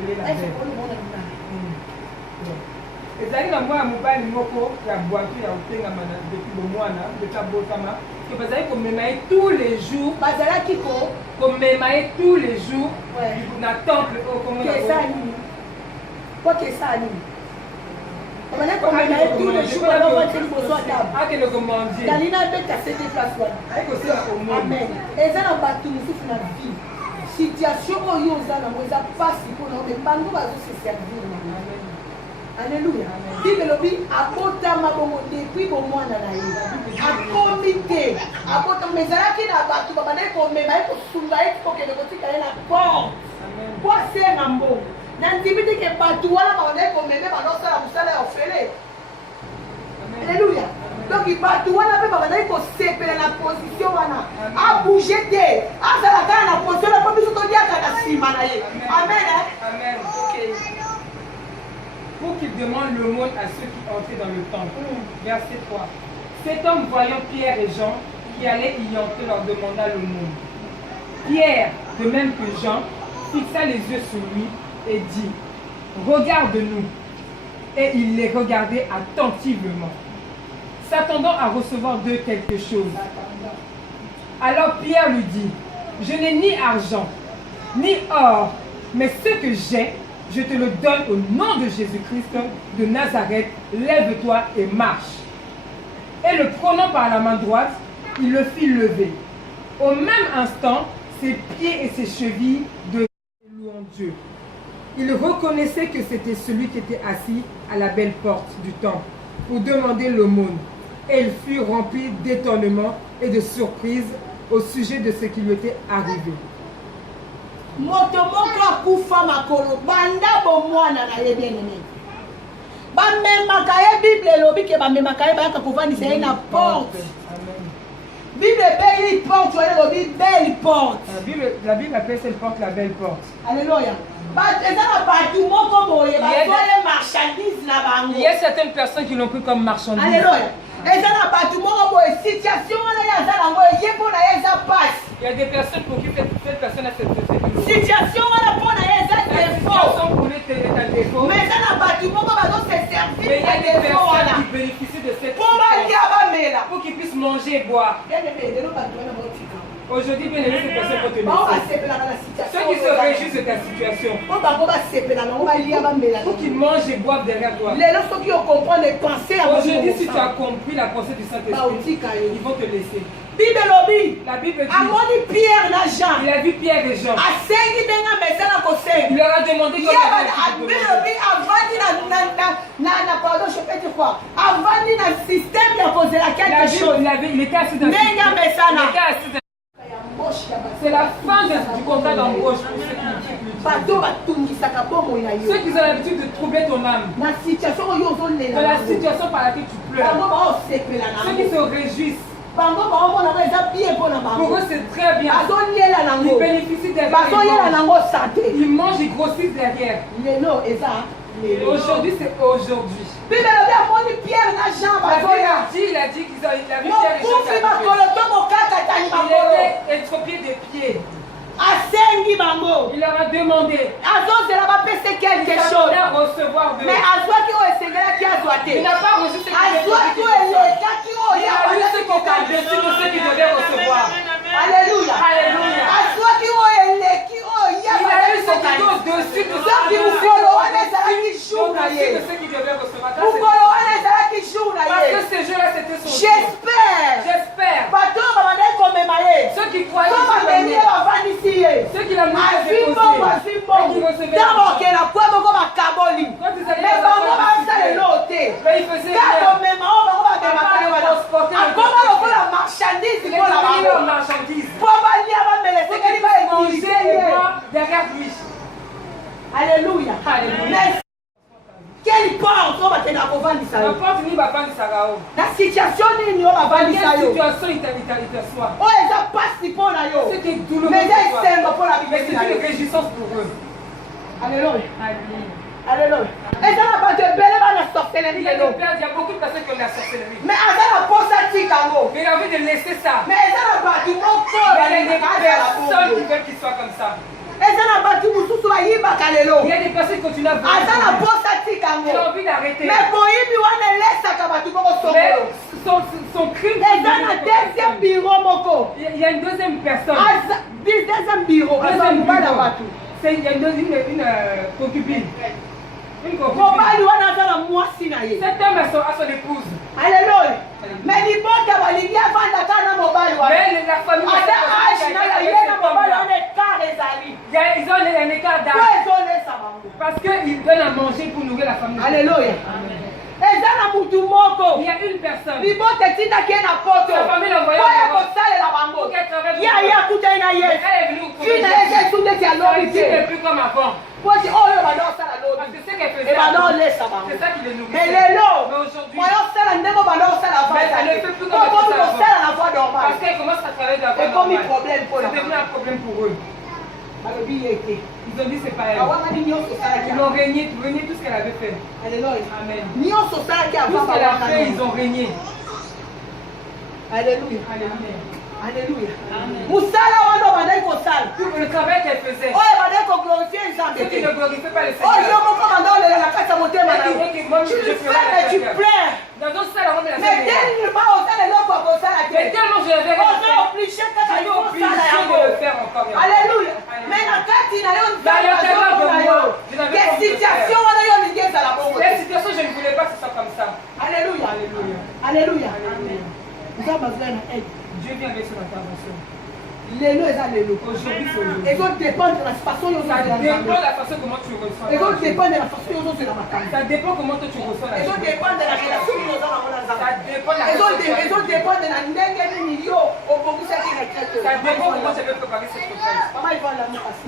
appelée la belle. ezali na mwana mobali moko ya bwatu ya kotengama depuis bomwana depuis abotama ke bazali komema ye tous les jours bazalaki komema ye tous les jours na temple oyo komona kokesa nini babana komema ye tous les jours balobati liboso ya table akende komandie dalina abeta sete place wana ayekosila komona amen eza na bato mosusu na vie situation oyo oza nango eza pasi mpona ome bango bazoseservir na Alléluia. Bible lobi abotama bongo depuis bomwana na ye. Akomi te. Abotama mezalaki na bato babana komema ye kosunga ye kokende kotika ye na porte. Po asenga mbongo. Na ndimi te ke bato wana babana komeme banosala mosala ya ofele. Alléluia. Donc bato wana pe babana kosepela na position wana. Abouge te. Azala kaka na position na po biso todiaka na nsima na ye. Amen. Amen. Okay. Pour qu'il demande l'aumône à ceux qui entraient dans le temple. Verset 3. Cet homme, voyant Pierre et Jean qui allaient y entrer, leur demanda l'aumône. Pierre, de même que Jean, fixa les yeux sur lui et dit, regarde-nous. Et il les regardait attentivement, s'attendant à recevoir d'eux quelque chose. Alors Pierre lui dit, je n'ai ni argent, ni or, mais ce que j'ai, je te le donne au nom de Jésus-Christ de Nazareth, lève-toi et marche. Et le prenant par la main droite, il le fit lever. Au même instant, ses pieds et ses chevilles devenaient louant Dieu. Il reconnaissait que c'était celui qui était assis à la belle porte du temple pour demander l'aumône. Et il fut rempli d'étonnement et de surprise au sujet de ce qui lui était arrivé. Moto moko akufa makolo banda bomwana na ye bien-aimé bamemaka ye bible elobi ke bamemaka ye bayaka kovandisa ye na porte. Bible epeyi porte oyo elobi belle porte. La Bible appelle cette porte la belle porte. Alléluia. Eza na bato moko boye bazoye marchandise na bango. Il y a certaines personnes qui l'ont pris comme marchandise. Alléluia. Eza na bato moko boye situation wana ya za nango ye mpona ye eza passe. Il y a des personnes pour qui cette personne a cette situation wana mpona ye eza défaut. Mais eza na bato moko bazose servir. Mais il y a des personnes qui bénéficient de cette situation pour qu'ils puissent manger et boire. Aujourd'hui, bien aimé, ces personnes vont te laisser. Ceux qui se réjouissent de ta situation, pour qu'ils mangent et boivent derrière toi. Aujourd'hui, si tu as compris la pensée du Saint-Esprit, ils vont te laisser. La Bible dit, Pierre na Jean. Il a vu Pierre et Jean. Il leur a demandé comment il était assis dans le c'est la fin du contrat d'embauche pour ceux qui ont l'habitude de troubler ton âme. De la situation par laquelle tu pleures. Ceux qui se réjouissent. Pour eux c'est très bien. Ils bénéficient derrière. Ils mangent, ils grossissent derrière. Aujourd'hui c'est aujourd'hui. Il a dit qu'il a vu Pierre et Jean. Il était étropié des pieds. Il leur a demandé. Quelque chose. Recevoir de mais il n'a pas reçu ce qu'il il a eu ce qui était au-dessus de ceux qui devaient recevoir. Alléluia. Alléluia. Il a eu ce qui était au-dessus de ceux qui devaient recevoir. Parce que ce jeu-là, c'était son jour. J'espère. Ceux qui croyaient ceux qui l'ont mis quand ils faisaient derrière lui. Alléluia. Quelle porte on va te la kovandisa yo? La porte ni bavandisa yo. La situation ni on va vandisa yo. La situation italisoire. Oh, eza passe pour na yo. C'était douloureux. Mais c'est pour la Bible. Mais c'est une réjouissance pour eux. Alléluia. Alléluia. Et ça n'a pas de belle la sorcellerie. Il y a beaucoup de personnes qui ont la sorcellerie. Mais ça n'a pas ça tikango. Mais il a envie de laisser ça. Mais ça n'a pas du monde. Il y a des personnes qui veulent qu'il soit comme ça. Et ça eza na bato mosusu bayibaka lelo Il y a des personnes qui continuent à voler. aza na posa tika Il a yango envie d'arrêter. me boyibi wana elesaka bato moko Mais sokolo son crime. eza na deuxième bureau moko Il y a une deuxième personne. deuxième bureau aza Deuxième mobali ya bureau. bato Il y a une concubine. Une concubine. mobali wana aza na mwasi na ye Cet homme a son épouse. alleluya me libota balingi avanda kaka na mobali wana Mais la famille. ata age na ye na mobali wana ekare ezali Ils ont un écart po d'âge. ezolesa bango Parce qu'ils donnent à manger pour nourrir la famille. alleluya Amen. eza na mutu moko Il y a une personne. libota etindaki ye na poto Sa famille l'a envoyé po ya en Europe. kosalela bango Pour qu'elle travaille pour ye aye eux. akutani na Elle yesu est venue au fille na ye eza etundeti ya lobi Elle n'est te plus comme avant. poti oyo banda osala Parce lobi que ce qu'elle faisait. ebanda olesa bango C'est ça qui les me nourrissait. lelo Mais aujourd'hui, moyo osala ndenge obanda osala Mais elle ne fait plus comme elle okomi faisait avant. kosala na voie parce normale qu'elle commence à travailler de la ekomi normale. problème mpo na C'est devenu un problème pour eux. balobi ye te Ils ont dit c'est pas elle. awamani nyonso osalaki Ils ont régné tout ce qu'elle avait fait. alleluya Amen. nyonso osalaki Tout avant ce qu'elle a fait, bawamani ils ont régné. alleluya Alléluia. alleluya Amen. mosala wana obandaki kosala Le travail qu'elle faisait. oyo ebandaki koglorifie nzambe Ceux qui te ne glorifient pas le oyo yo Seigneur. moko banda olela na kati ya motema na yo tu le fais mais tu pleures Dans d'autres salles, on met la mais scène. tellement osala eloko ya kosala te Mais tellement je l'avais oza fait. oblige kaka J'étais ifosala obligé de yango le faire encore. alleluya mais na kati na yo nzambe azomona yo ke situation wana yo olingi ezala bongo La te situation, je ne voulais pas que ce soit comme ça. alleluya Alléluia. alleluya Alléluia. nzambe azali na aide Dieu vient avec son intervention. lelo eza lelo Aujourd'hui, c'est aujourd'hui. ezodépendre na façon yo Ça ozozela dépend nzambe de la façon comment tu reçois. ezodépendre na façon yo ozozela makambo Ça dépend comment toi tu reçois la chose. ezodépendre na relation oyo oza nango na Ça nzambe dépend de la façon dont tu as- ezodépendre na ndenge nini yo obongisaki na Ça dépend comment tu avais préparé cette retraite. mama ivanda mokasi